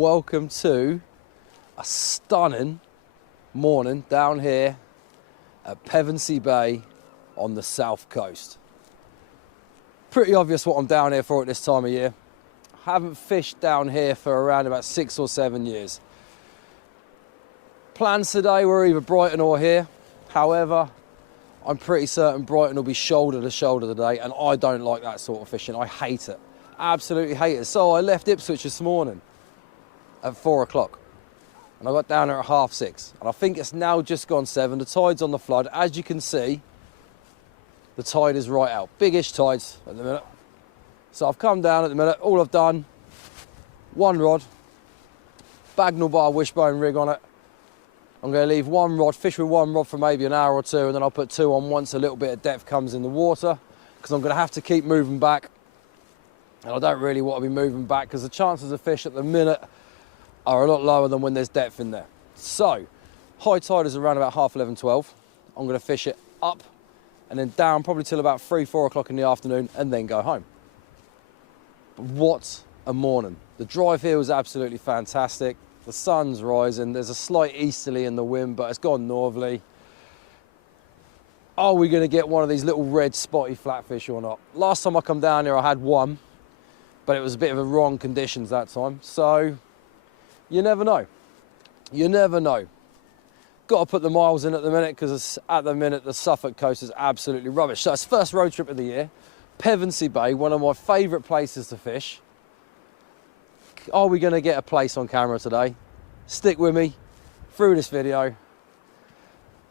welcome to a stunning morning down here at Pevensey Bay on the south coast. Pretty obvious what I'm down here for at this time of year. Haven't fished down here for around about 6 or 7 years. Plans today were either Brighton or here. However, I'm pretty certain Brighton will be shoulder to shoulder today, and I don't like that sort of fishing. I hate it. Absolutely hate it. So I left Ipswich this morning at 4 o'clock and I got down there at 6:30, and I think it's now just gone 7. The tide's on the flood. As you can see, the tide is right out. Biggish tides at the minute. So I've come down at the minute. All I've done, one rod, Bagnall bar wishbone rig on it. I'm going to leave one rod, fish with one rod for maybe an hour or two, and then I'll put 2 on once a little bit of depth comes in the water, because I'm going to have to keep moving back. And I don't really want to be moving back because the chances of fish at the minute are a lot lower than when there's depth in there. So, high tide is around about 11:30, 12. I'm going to fish it up and then down probably till about 3, 4 o'clock in the afternoon and then go home. But what a morning. The drive here was absolutely fantastic. The sun's rising. There's a slight easterly in the wind, but it's gone northerly. Are we going to get one of these little red spotty flatfish or not? Last time I come down here I had one, but it was a bit of a wrong conditions that time. So you never know. You never know. Got to put the miles in at the minute, because at the minute the Suffolk coast is absolutely rubbish. So it's first road trip of the year. Pevensey Bay, one of my favourite places to fish. Are we going to get a place on camera today? Stick with me through this video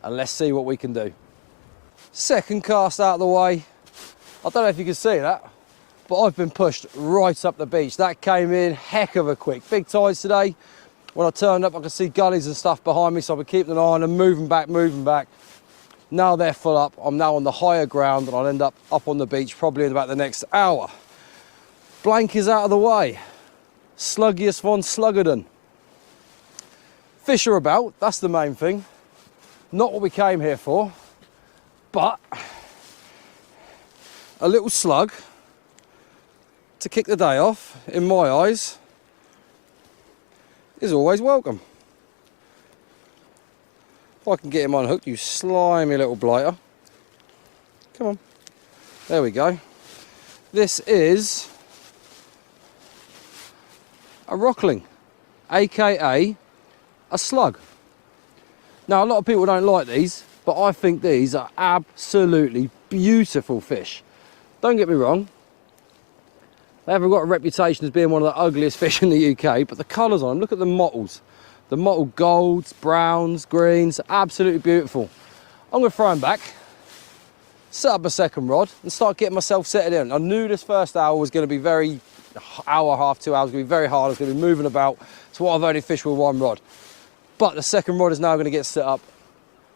and let's see what we can do. Second cast out of the way. I don't know if you can see that, but I've been pushed right up the beach. That came in heck of a quick. Big tides today. When I turned up, I could see gullies and stuff behind me, so I've been keeping an eye on them, moving back, moving back. Now they're full up. I'm now on the higher ground, and I'll end up on the beach probably in about the next hour. Blank is out of the way. Sluggiest von Sluggerden. Fish are about, that's the main thing. Not what we came here for, but a little slug to kick the day off, in my eyes, is always welcome. If I can get him unhooked, you slimy little blighter. Come on. There we go. This is a rockling, aka a slug. Now, a lot of people don't like these, but I think these are absolutely beautiful fish. Don't get me wrong, they haven't got a reputation as being one of the ugliest fish in the UK, but the colours on them, look at the mottles. The mottled golds, browns, greens, absolutely beautiful. I'm going to throw them back, set up a second rod and start getting myself settled in. I knew this first hour was going to be hour, half, 2 hours, going to be very hard. I was going to be moving about. It's what I've only fished with one rod. But the second rod is now going to get set up.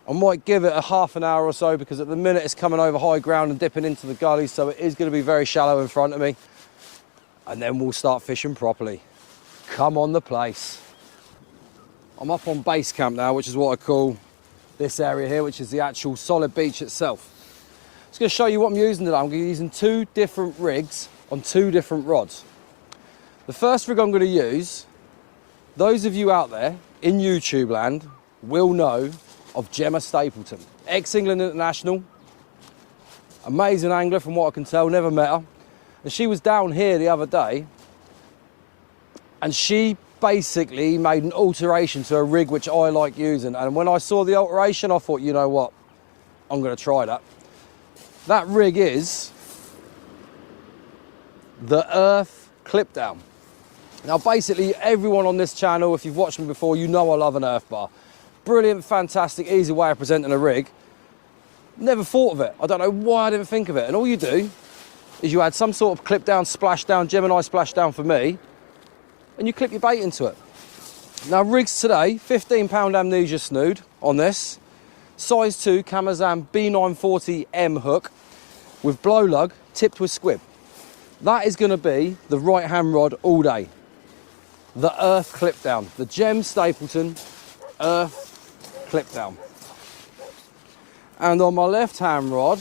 I might give it a half an hour or so, because at the minute it's coming over high ground and dipping into the gullies, so it is going to be very shallow in front of me. And then we'll start fishing properly. Come on the place. I'm up on base camp now, which is what I call this area here, which is the actual solid beach itself. I'm just going to show you what I'm using today. I'm going to be using 2 different rigs on 2 different rods. The first rig I'm going to use, those of you out there in YouTube land will know of Gemma Stapleton, ex-England international, amazing angler from what I can tell, never met her. And she was down here the other day, and she basically made an alteration to a rig which I like using. And when I saw the alteration, I thought, you know what, I'm going to try that. That rig is the Earth Clip Down. Now, basically, everyone on this channel, if you've watched me before, you know I love an Earth bar. Brilliant, fantastic, easy way of presenting a rig. Never thought of it. I don't know why I didn't think of it. And all you do is you add some sort of clip down, splash down, Gemini splash down for me, and you clip your bait into it. Now, rigs today, 15-pound amnesia snood on this, size 2 Kamazan B940M hook with blow lug tipped with squib. That is going to be the right-hand rod all day. The Earth Clip Down, the Gem Stapleton Earth Clip Down. And on my left-hand rod,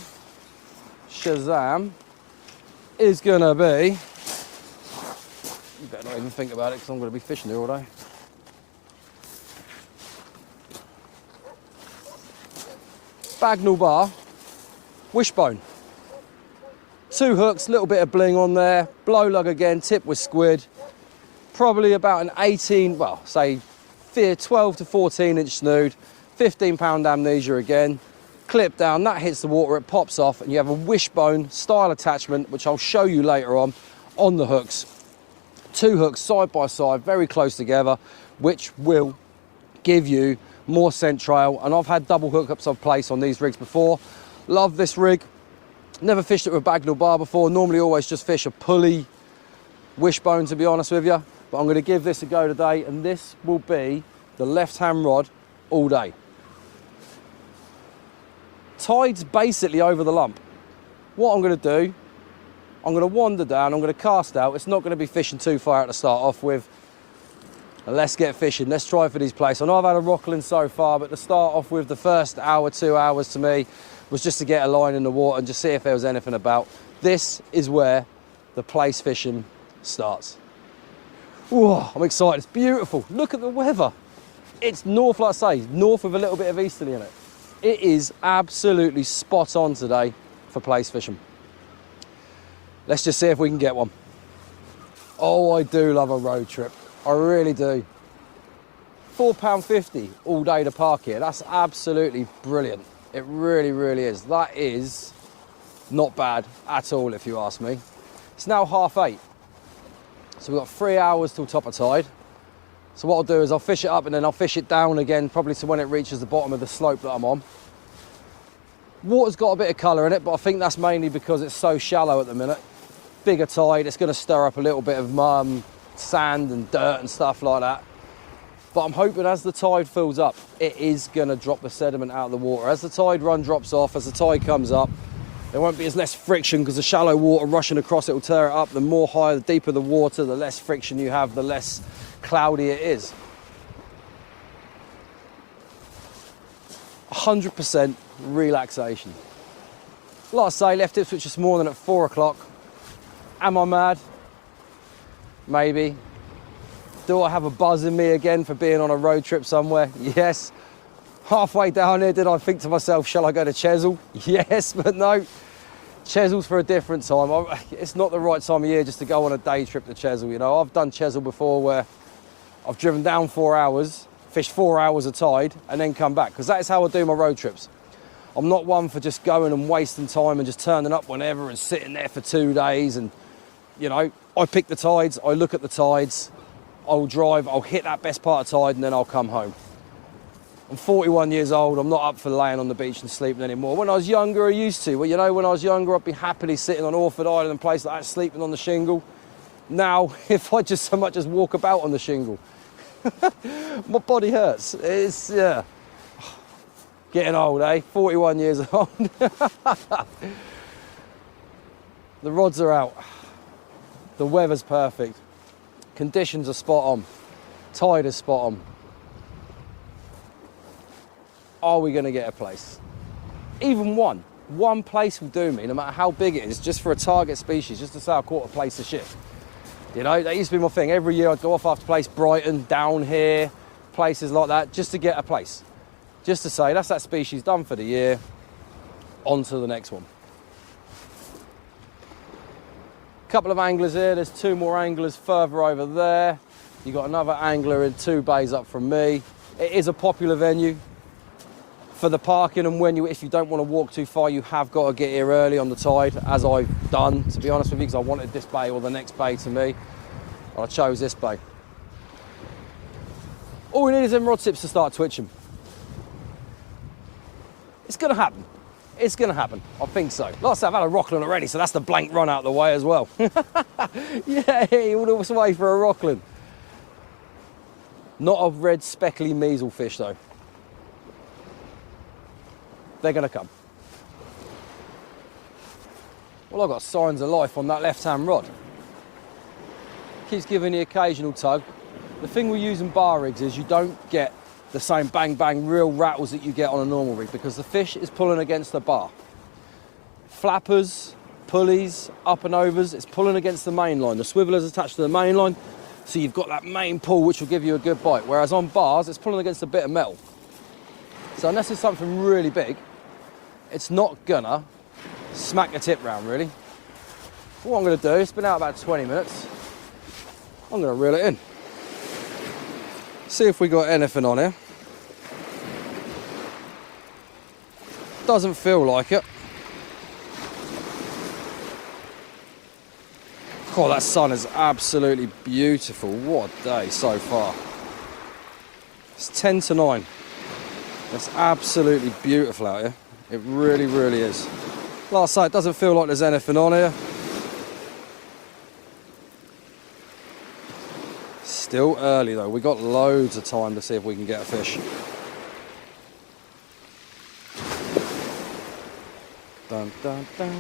Shazam, is going to be You better not even think about it because I'm going to be fishing there all day. Bagnall bar, wishbone. 2 hooks, little bit of bling on there, blow lug again, tip with squid. Probably about an 18, well, say 12 to 14 inch snood, 15 pound amnesia again. Clip down, that hits the water, it pops off, and you have a wishbone style attachment, which I'll show you later on the hooks. 2 hooks side by side, very close together, which will give you more scent trail. And I've had double hookups I've placed on these rigs before. Love this rig. Never fished it with Bagnall bar before. Normally always just fish a pulley wishbone, to be honest with you. But I'm going to give this a go today, and this will be the left-hand rod all day. Tide's basically over the lump. What I'm going to do, I'm going to wander down, I'm going to cast out. It's not going to be fishing too far out to start off with. And let's get fishing. Let's try for these places. I know I've had a rockling so far, but to start off with, the first hour, 2 hours to me was just to get a line in the water and just see if there was anything about. This is where the place fishing starts. Whoa, I'm excited. It's beautiful. Look at the weather. It's north, like I say, north with a little bit of easterly in it. It is absolutely spot on today for place fishing. Let's just see if we can get one. Oh, I do love a road trip. I really do. £4.50 all day to park here. That's absolutely brilliant. It really, really is. That is not bad at all, if you ask me. It's now 8:30. So we've got 3 hours till top of tide. So what I'll do is I'll fish it up and then I'll fish it down again, probably to when it reaches the bottom of the slope that I'm on. Water's got a bit of colour in it, but I think that's mainly because it's so shallow at the minute. Bigger tide, it's going to stir up a little bit of sand and dirt and stuff like that. But I'm hoping as the tide fills up, it is going to drop the sediment out of the water. As the tide run drops off, as the tide comes up, there won't be as less friction because the shallow water rushing across it will tear it up. The more higher, the deeper the water, the less friction you have, the less cloudy it is. 100% relaxation. Like I say, left Ipswich this morning at 4 o'clock. Am I mad? Maybe. Do I have a buzz in me again for being on a road trip somewhere? Yes. Halfway down here, did I think to myself, shall I go to Chesil? Yes, but no. Chesil's for a different time. It's not the right time of year just to go on a day trip to Chesil, you know. I've done Chesil before where I've driven down 4 hours, fished 4 hours of tide, and then come back, because that is how I do my road trips. I'm not one for just going and wasting time and just turning up whenever and sitting there for 2 days. And, you know, I pick the tides, I look at the tides, I'll drive, I'll hit that best part of tide, and then I'll come home. I'm 41 years old, I'm not up for laying on the beach and sleeping anymore. When I was younger, I used to. Well, you know, when I was younger, I'd be happily sitting on Orford Island and places like that, sleeping on the shingle. Now, if I just so much as walk about on the shingle, my body hurts. It's, yeah. Getting old, eh? 41 years old. The rods are out. The weather's perfect. Conditions are spot on. Tide is spot on. Are we going to get a place? Even one. One place will do me, no matter how big it is, just for a target species, just to say I caught a place of shit. You know, that used to be my thing. Every year I'd go off after place, Brighton, down here, places like that, just to get a place. Just to say, that's that species done for the year, on to the next one. Couple of anglers here, there's 2 more anglers further over there. You've got another angler in 2 bays up from me. It is a popular venue for the parking, and if you don't want to walk too far, you have got to get here early on the tide, as I've done, to be honest with you, because I wanted this bay or the next bay to me. I chose this bay. All we need is them rod tips to start twitching. It's going to happen. It's going to happen. I think so. Like I said, I've had a rockling already, so that's the blank run out of the way as well. Yeah, all the way for a rockling. Not a red speckly measle fish, though. They're going to come. Well, I've got signs of life on that left-hand rod. Keeps giving the occasional tug. The thing with using bar rigs is you don't get the same bang bang real rattles that you get on a normal rig, because the fish is pulling against the bar. Flappers, pulleys, up and overs, it's pulling against the main line. The swivel is attached to the main line, So you've got that main pull which will give you a good bite, whereas on bars it's pulling against a bit of metal. So unless it's something really big, it's not gonna smack the tip round really. What I'm gonna do, it's been out about 20 minutes, I'm gonna reel it in. See if we got anything on here. Doesn't feel like it. Oh, that sun is absolutely beautiful. What a day so far. It's 10 to 9. It's absolutely beautiful out here. It really, really is. Like I say, it doesn't feel like there's anything on here. Still early though. We've got loads of time to see if we can get a fish. Dun, dun, dun.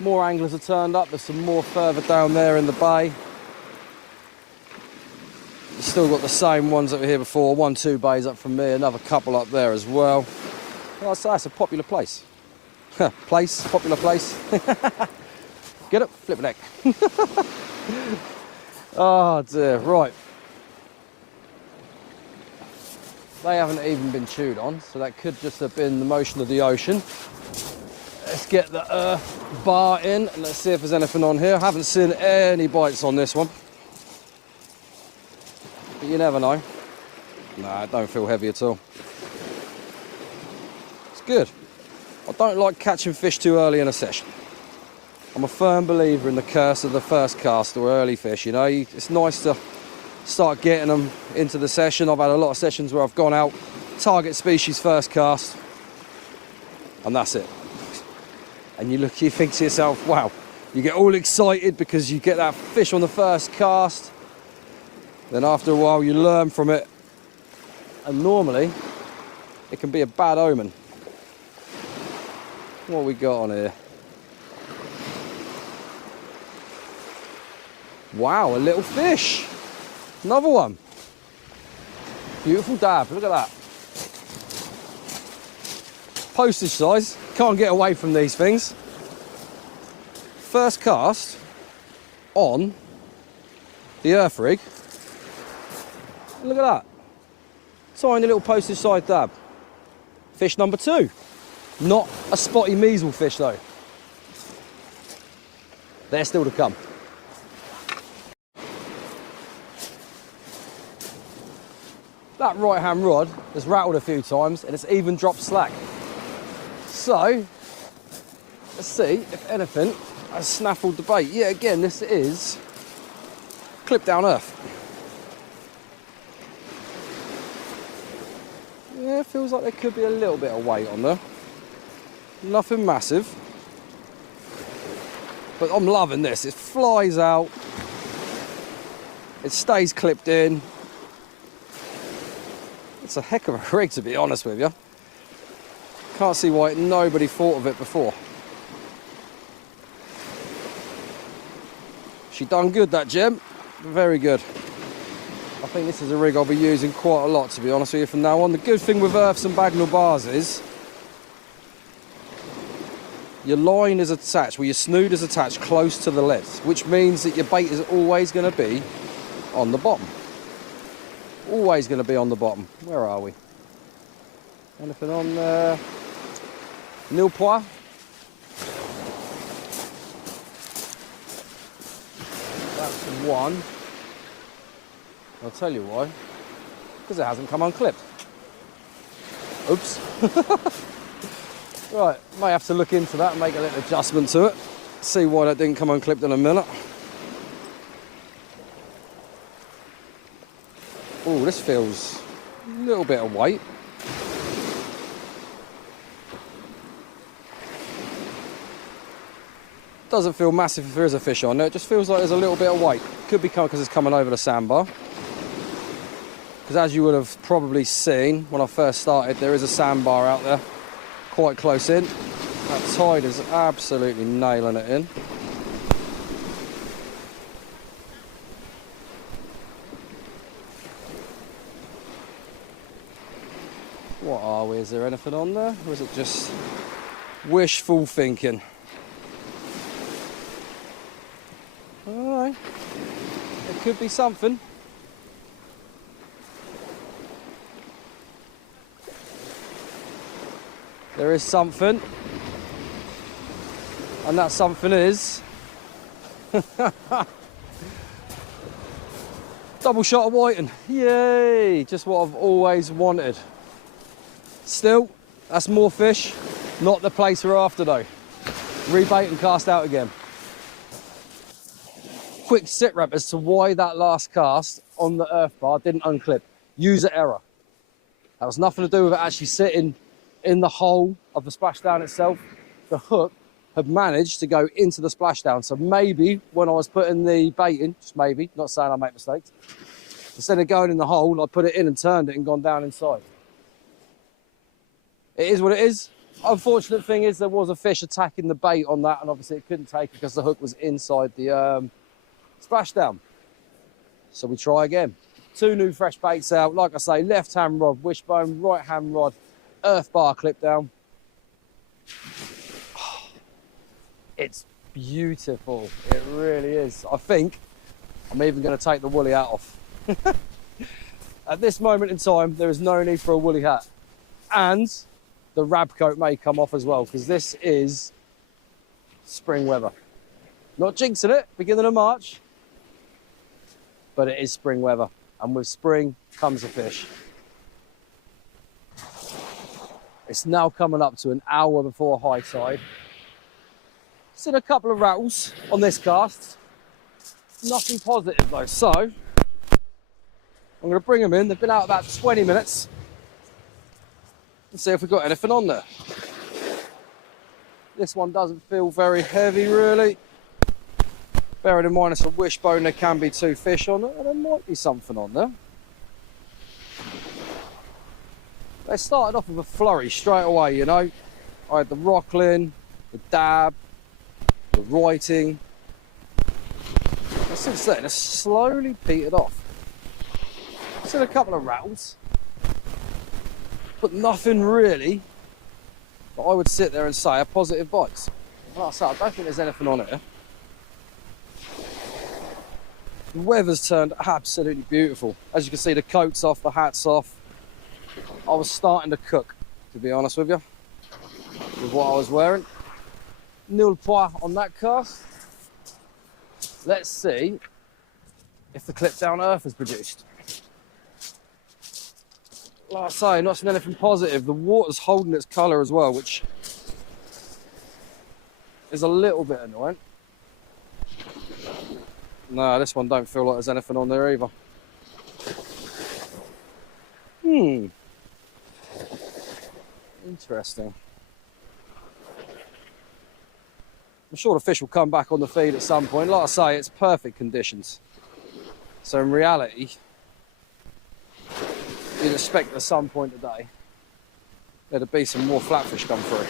More anglers have turned up. There's some more further down there in the bay. You've still got the same ones that were here before. 1, 2 bays up from me, another couple up there as well. Like I say, it's a popular place. Popular place. Get it? Flip it neck. Oh dear, right. They haven't even been chewed on, so that could just have been the motion of the ocean. Let's get the bar in and let's see if there's anything on here. I haven't seen any bites on this one, but you never know. Nah, it don't feel heavy at all. It's good. I don't like catching fish too early in a session. I'm a firm believer in the curse of the first cast or early fish, you know. It's nice to start getting them into the session. I've had a lot of sessions where I've gone out, target species first cast, and that's it. And you think to yourself, wow, you get all excited because you get that fish on the first cast. Then after a while you learn from it, and normally it can be a bad omen. What we got on here? Wow, a little fish. Another one. Beautiful dab, look at that. Postage size, can't get away from these things. First cast on the earth rig. Look at that. Tiny little postage size dab. Fish number 2. Not a spotty measle fish though. They're still to come. That right hand rod has rattled a few times and it's even dropped slack. So, let's see if anything has snaffled the bait. Yeah, again, this is clip down earth. Yeah, it feels like there could be a little bit of weight on there. Nothing massive. But I'm loving this. It flies out. It stays clipped in. It's a heck of a rig, to be honest with you. Can't see why nobody thought of it before. She done good, that gem. Very good. I think this is a rig I'll be using quite a lot, to be honest with you, from now on. The good thing with earths and bagnall bars is your line is attached, well, your snood is attached close to the lead, which means that your bait is always going to be on the bottom. Always going to be on the bottom. Where are we? Anything on there? Nil pois. That's one. I'll tell you why. Because it hasn't come unclipped. Oops. Right, may have to look into that and make a little adjustment to it. See why that didn't come unclipped in a minute. Oh, this feels a little bit of weight. Doesn't feel massive if there is a fish on there. It just feels like there's a little bit of weight. Could be because it's coming over the sandbar. Because as you would have probably seen when I first started, there is a sandbar out there quite close in. That tide is absolutely nailing it in. What are we? Is there anything on there? Or is it just wishful thinking? Alright. could be something. There is something. And that something is... double shot of whiting. Yay! Just what I've always wanted. Still, that's more fish. Not the place we're after though. Rebait and cast out again. Quick sit rep as to why that last cast on the earth bar didn't unclip. User error. That was nothing to do with it actually sitting in the hole of the splashdown itself. The hook had managed to go into the splashdown. So maybe when I was putting the bait in, just maybe, not saying I make mistakes, instead of going in the hole, I put it in and turned it and gone down inside. It is what it is. Unfortunate thing is there was a fish attacking the bait on that, and obviously it couldn't take it because the hook was inside the splashdown. So we try again. 2 new fresh baits out. Like I say, left hand rod, wishbone, right hand rod, earth bar clip down. It's beautiful. It really is. I think I'm even going to take the woolly hat off. At this moment in time, there is no need for a woolly hat. And the rab coat may come off as well, because this is spring weather. Not jinxing it, beginning of March, but it is spring weather. And with spring comes a fish. It's now coming up to an hour before high tide. Seen a couple of rattles on this cast. Nothing positive though, so I'm going to bring them in. They've been out about 20 minutes. And see if we've got anything on there. This one doesn't feel very heavy really. Bearing in mind it's a wishbone, there can be 2 fish on it, and there might be something on there. They started off with a flurry straight away, you know. I had the rockling, the dab, the writing. And since then, it's slowly petered off. I've seen a couple of rattles, but nothing really that I would sit there and say are positive bites. Like I say, I don't think there's anything on here. The weather's turned absolutely beautiful. As you can see, the coat's off, the hat's off. I was starting to cook, to be honest with you, with what I was wearing. Nil point on that cast. Let's see if the clip down earth is produced. Like I say, not seeing anything positive. The water's holding its colour as well, which is a little bit annoying. No, this one don't feel like there's anything on there either. Interesting. I'm sure the fish will come back on the feed at some point. Like I say, it's perfect conditions. So in reality, you'd expect at some point today there'd be some more flatfish come through.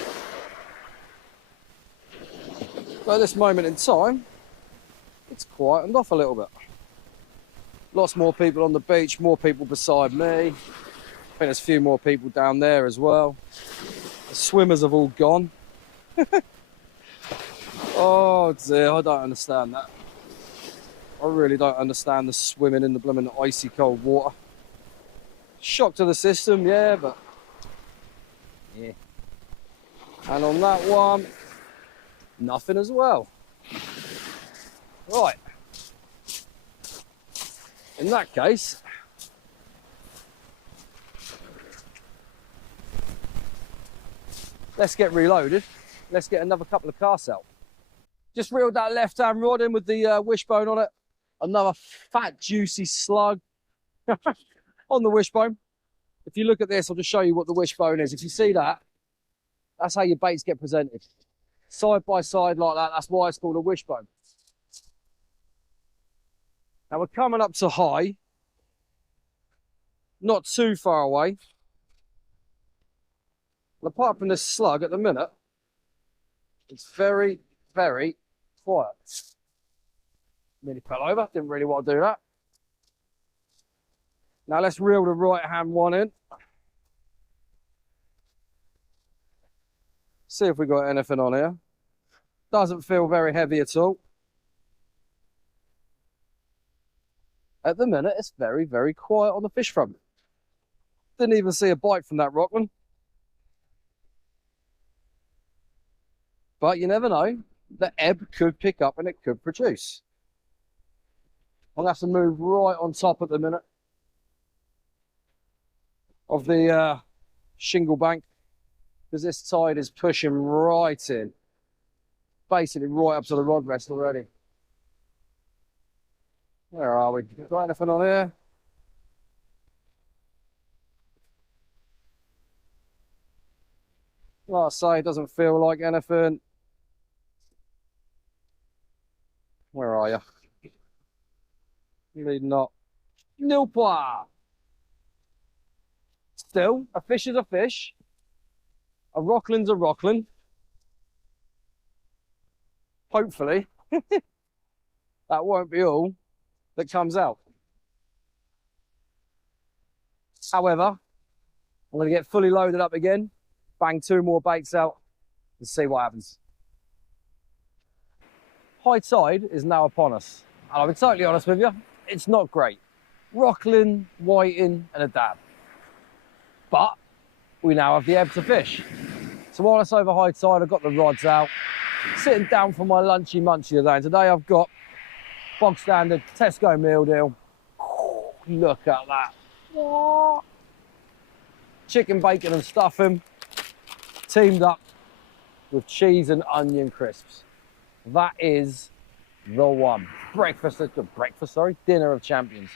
But at this moment in time, it's quietened off a little bit. Lots more people on the beach, more people beside me. I think there's a few more people down there as well. The swimmers have all gone. Oh dear, I don't understand that. I really don't understand the swimming in the blooming icy cold water. Shock to the system, yeah, but yeah. And on that one, nothing as well. Right. In that case, let's get reloaded. Let's get another couple of casts out. Just reeled that left hand rod in with the wishbone on it. Another fat, juicy slug on the wishbone. If you look at this, I'll just show you what the wishbone is. If you see that, that's how your baits get presented. Side by side like that, that's why it's called a wishbone. Now we're coming up to high, not too far away. And apart from this slug at the minute, it's very, very quiet. Nearly fell over, didn't really want to do that. Now let's reel the right hand one in. See if we got anything on here. Doesn't feel very heavy at all. At the minute, it's very, very quiet on the fish front. Didn't even see a bite from that rockland. But you never know. The ebb could pick up and it could produce. I'll have to move right on top at the minute of the shingle bank, because this tide is pushing right in. Basically right up to the rod rest already. Where are we? Got anything on here? Like I say, it doesn't feel like anything. Where are you? Really not. Nope. Still, a fish is a fish. A rockland's a rockland. Hopefully, that won't be all that comes out. However, I'm going to get fully loaded up again, bang 2 more baits out, and see what happens. High tide is now upon us, and I'll be totally honest with you, it's not great. Rockland, whiting, and a dab. But we now have the ebb to fish. So while it's over high tide, I've got the rods out, sitting down for my lunchy munchy today. And today I've got bog standard Tesco meal deal. Oh, look at that. What? Chicken, bacon and stuffing, teamed up with cheese and onion crisps. That is the one. Dinner of champions.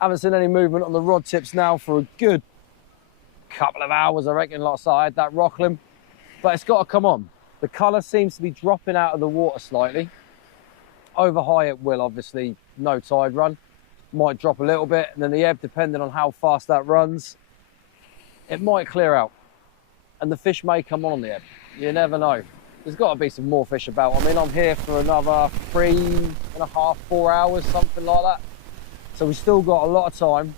Haven't seen any movement on the rod tips now for a good couple of hours, I reckon. Like I said, I had that rockland, but it's got to come on. The colour seems to be dropping out of the water slightly. Over high it will, obviously, no tide run. Might drop a little bit, and then the ebb, depending on how fast that runs, it might clear out. And the fish may come on the ebb. You never know. There's got to be some more fish about. I mean, I'm here for another 3.5, 4 hours, something like that. So we've still got a lot of time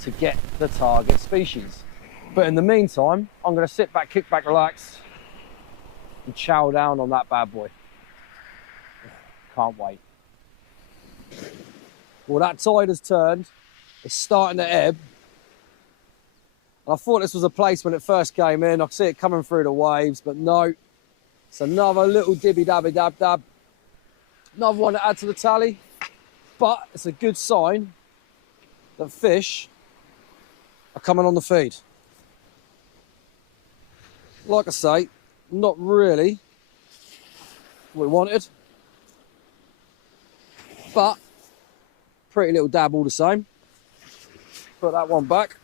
to get the target species. But in the meantime, I'm going to sit back, kick back, relax, and chow down on that bad boy. Can't wait. Well, that tide has turned. It's starting to ebb. I thought this was a place when it first came in. I could see it coming through the waves, but no. It's another little dibby dabby dab dab. Another one to add to the tally. But it's a good sign that fish are coming on the feed. Like I say, not really what we wanted, but pretty little dab all the same. Put that one back.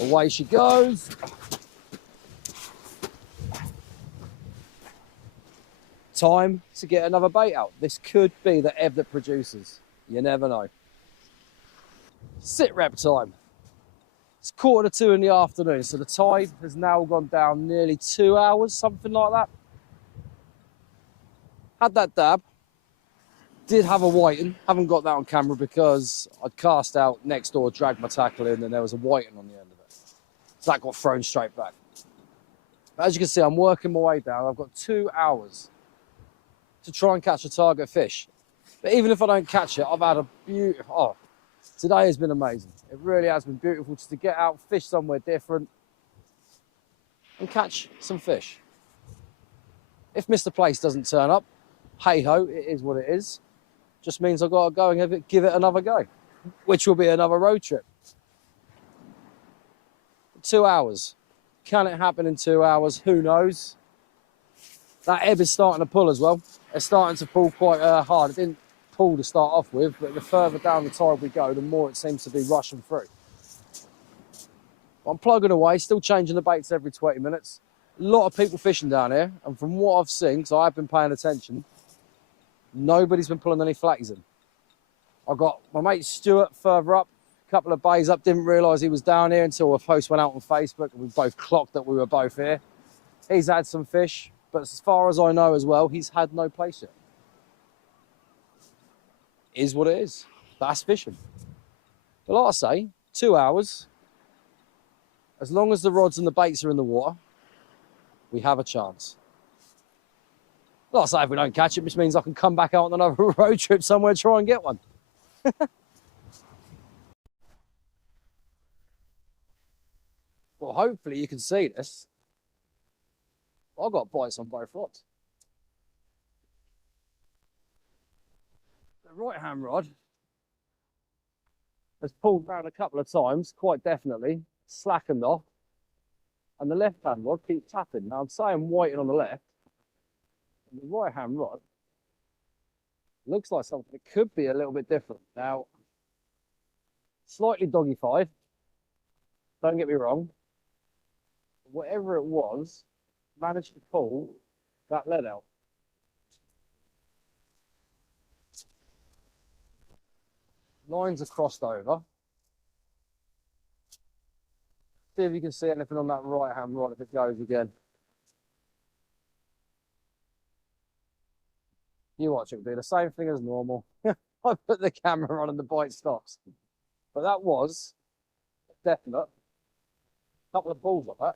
Away she goes. Time to get another bait out. This could be the ebb that produces. You never know. Sit rep time. It's 1:45 in the afternoon, so the tide has now gone down nearly 2 hours, something like that. Had that dab. Did have a whiting. Haven't got that on camera because I'd cast out next door, dragged my tackle in, and there was a whiting on the end of it. So that got thrown straight back. As you can see, I'm working my way down. I've got 2 hours to try and catch a target fish. But even if I don't catch it, I've had a beautiful... Oh, today has been amazing. It really has been beautiful just to get out, fish somewhere different, and catch some fish. If Mr. Place doesn't turn up, hey-ho, it is what it is. Just means I've got to go and give it another go, which will be another road trip. 2 hours. Can it happen in 2 hours? Who knows? That ebb is starting to pull as well. It's starting to pull quite hard. It didn't pull to start off with, but the further down the tide we go, the more it seems to be rushing through. I'm plugging away, still changing the baits every 20 minutes. A lot of people fishing down here, and from what I've seen, because I've been paying attention, nobody's been pulling any flatties in. I've got my mate Stuart further up, a couple of bays up, didn't realise he was down here until a post went out on Facebook, and we both clocked that we were both here. He's had some fish, but as far as I know as well, he's had no place yet. Is what it is. That's fishing. But like I say, 2 hours, as long as the rods and the baits are in the water, we have a chance. Like I say, if we don't catch it, which means I can come back out on another road trip somewhere, try and get one. Well, hopefully you can see this. I've got bites on both rods. The right-hand rod has pulled round a couple of times, quite definitely, slackened off, and the left-hand rod keeps tapping. Now, I'm saying waiting on the left, and the right-hand rod looks like something that could be a little bit different. Now, slightly doggy-fied, don't get me wrong. Whatever it was, managed to pull that lead out. Lines are crossed over. See if you can see anything on that right-hand rod if it goes again. You watch it do the same thing as normal. I put the camera on and the bite stops. But that was definite. A couple of pulls like that.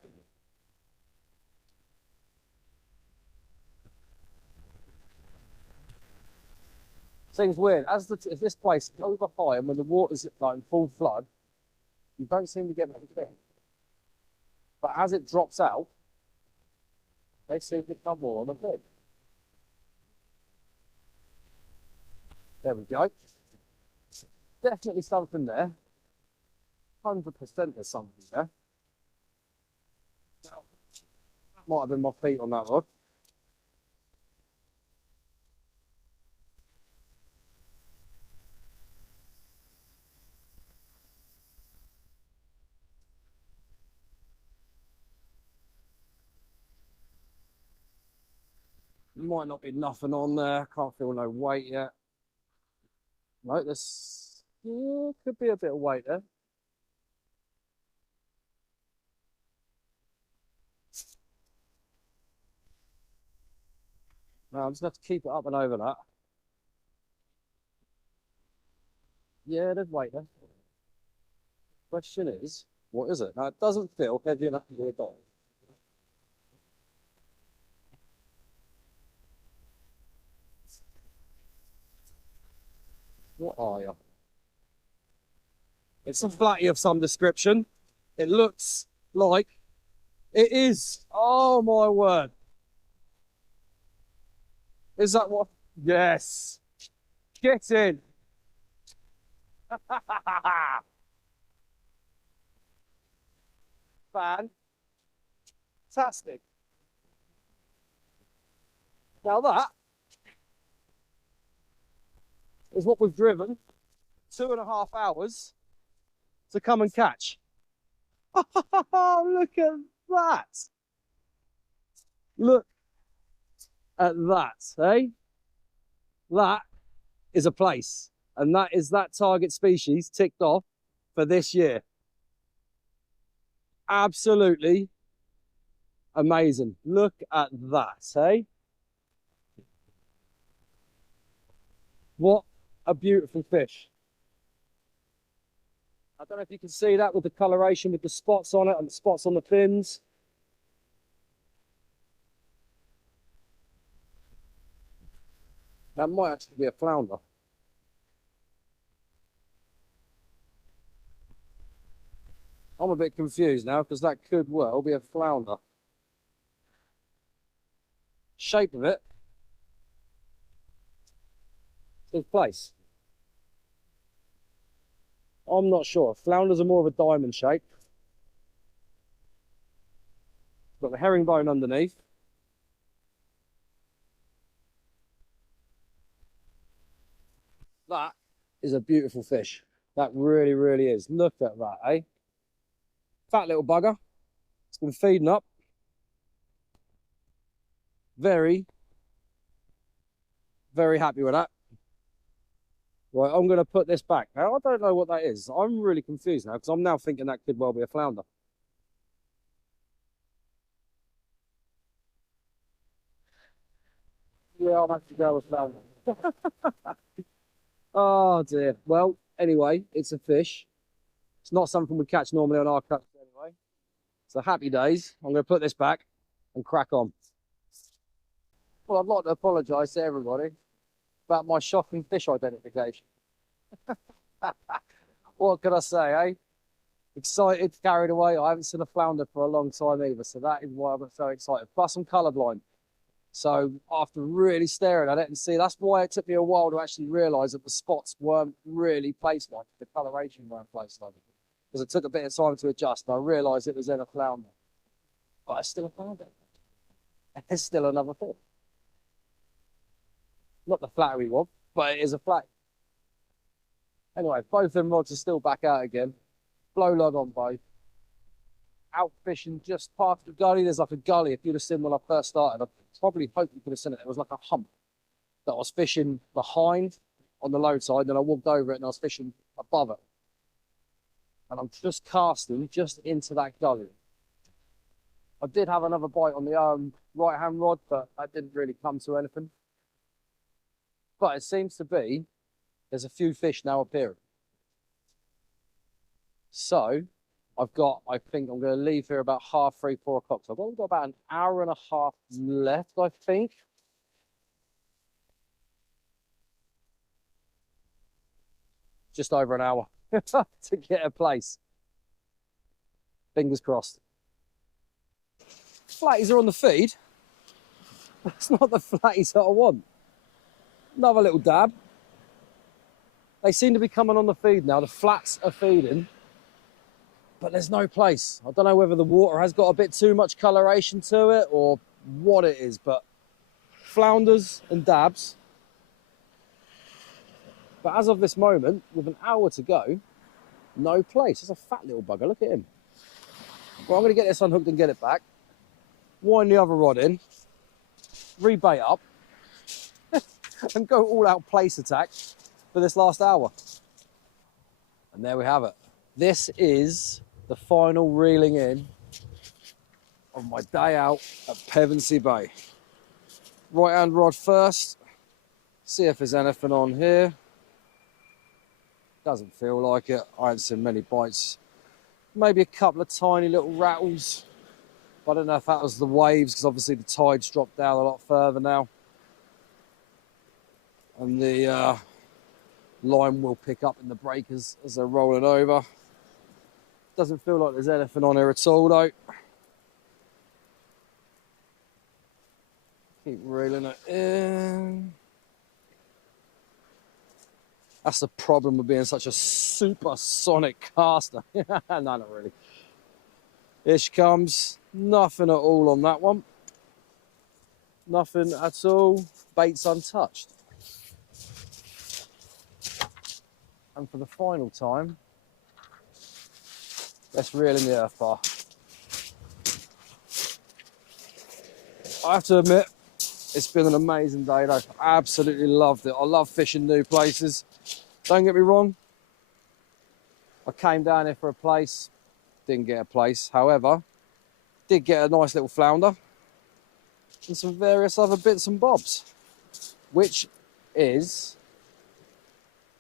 Seems weird. As this place is over high and when the water's like in full flood, you don't seem to get many fish. But as it drops out, they seem to come more on the fish. There we go. Definitely something there. 100% there's something there. Now, that might have been my feet on that rod. Might not be nothing on there. Can't feel no weight yet. No, this could be a bit of weight there. No, I'm just going to have to keep it up and over that. Yeah, there's weight there. Question is, what is it? Now, it doesn't feel heavy enough to be a dog. What are you? It's a flatty of some description. It looks like it is. Oh my word. Is that what? Yes. Get in. Fantastic. Now that is what we've driven 2.5 hours to come and catch. Oh, look at that. Look at that, eh? That is a place. And that is that target species ticked off for this year. Absolutely amazing. Look at that, eh? What a beautiful fish. I don't know if you can see that with the coloration with the spots on it and the spots on the fins. That might actually be a flounder. I'm a bit confused now because that could well be a flounder. Shape of it. His place. I'm not sure. Flounders are more of a diamond shape. Got the herringbone underneath. That is a beautiful fish. That really, really is. Look at that, eh? Fat little bugger. It's been feeding up. Very, very happy with that. Right, I'm going to put this back. Now, I don't know what that is. I'm really confused now because I'm now thinking that could well be a flounder. Yeah, I'll have to go with flounder. Oh, dear. Well, anyway, it's a fish. It's not something we catch normally on our cuts anyway. So happy days. I'm going to put this back and crack on. Well, I'd like to apologise to everybody about my shocking fish identification. What can I say, eh? Excited, carried away. I haven't seen a flounder for a long time either, so that is why I'm so excited. Plus, I'm colourblind. So after really staring at it and see, that's why it took me a while to actually realise that the spots weren't really placed like the coloration weren't placed like it. Because it took a bit of time to adjust. And I realised it was in a flounder. But I still found it. And there's still another fish. Not the flattery one, but it is a flat. Anyway, both them rods are still back out again. Blow lug on both. Out fishing just past the gully. There's like a gully. If you'd have seen when I first started, I probably hope you could have seen it. There was like a hump that I was fishing behind on the low side. Then I walked over it and I was fishing above it. And I'm just casting just into that gully. I did have another bite on the right-hand rod, but that didn't really come to anything. But it seems to be there's a few fish now appearing. So I think I'm going to leave here about 3:30, 4 o'clock. So I've only got about an hour and a half left, I think. Just over an hour to get a place. Fingers crossed. Flatties are on the feed. That's not the flatties that I want. Another little dab. They seem to be coming on the feed now. The flats are feeding. But there's no place. I don't know whether the water has got a bit too much coloration to it or what it is, but flounders and dabs. But as of this moment, with an hour to go, no place. It's a fat little bugger. Look at him. Well, I'm going to get this unhooked and get it back. Wind the other rod in. Rebait up. And go all out place attack for this last hour. And there we have it. This is the final reeling in of my day out at Pevensey Bay. Right hand rod first. See if there's anything on here. Doesn't feel like it. I haven't seen many bites. Maybe a couple of tiny little rattles. But I don't know if that was the waves, because obviously the tide's dropped down a lot further now. And the line will pick up in the breakers as they're rolling over. Doesn't feel like there's anything on here at all though. Keep reeling it in. That's the problem with being such a supersonic caster. No, not really. Here she comes. Nothing at all on that one. Nothing at all. Bait's untouched. And for the final time, let's reel in the earth bar. I have to admit, it's been an amazing day though. I absolutely loved it. I love fishing new places. Don't get me wrong. I came down here for a place, didn't get a place. However, did get a nice little flounder and some various other bits and bobs, which is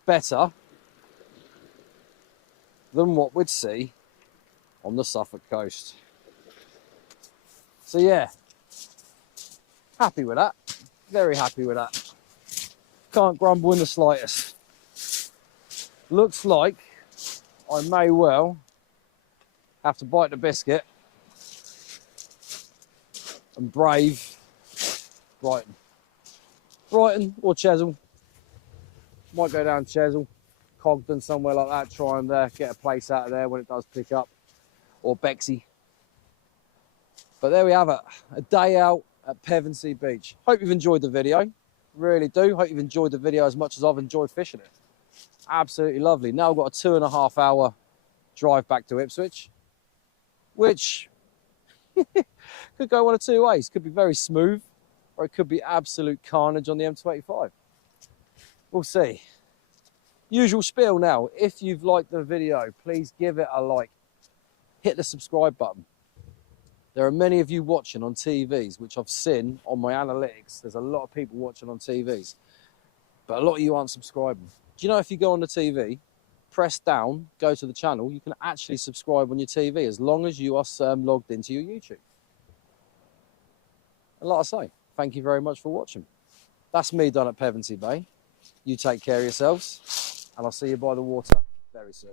better than what we'd see on the Suffolk coast. So yeah, happy with that. Very happy with that. Can't grumble in the slightest. Looks like I may well have to bite the biscuit and brave Brighton. Brighton or Chesil. Might go down Chesil, Cogden, somewhere like that, try and get a place out of there when it does pick up. Or Bexley. But there we have it. A day out at Pevensey Beach. Hope you've enjoyed the video. Really do. Hope you've enjoyed the video as much as I've enjoyed fishing it. Absolutely lovely. Now I've got a 2.5 hour drive back to Ipswich, which could go one of two ways. Could be very smooth, or it could be absolute carnage on the M25. We'll see. Usual spiel now. If you've liked the video, please give it a like. Hit the subscribe button. There are many of you watching on TVs, which I've seen on my analytics. There's a lot of people watching on TVs, but a lot of you aren't subscribing. Do you know if you go on the TV, press down, go to the channel, you can actually subscribe on your TV as long as you are logged into your YouTube. And like I say, thank you very much for watching. That's me done at Pevensey Bay. You take care of yourselves, and I'll see you by the water very soon.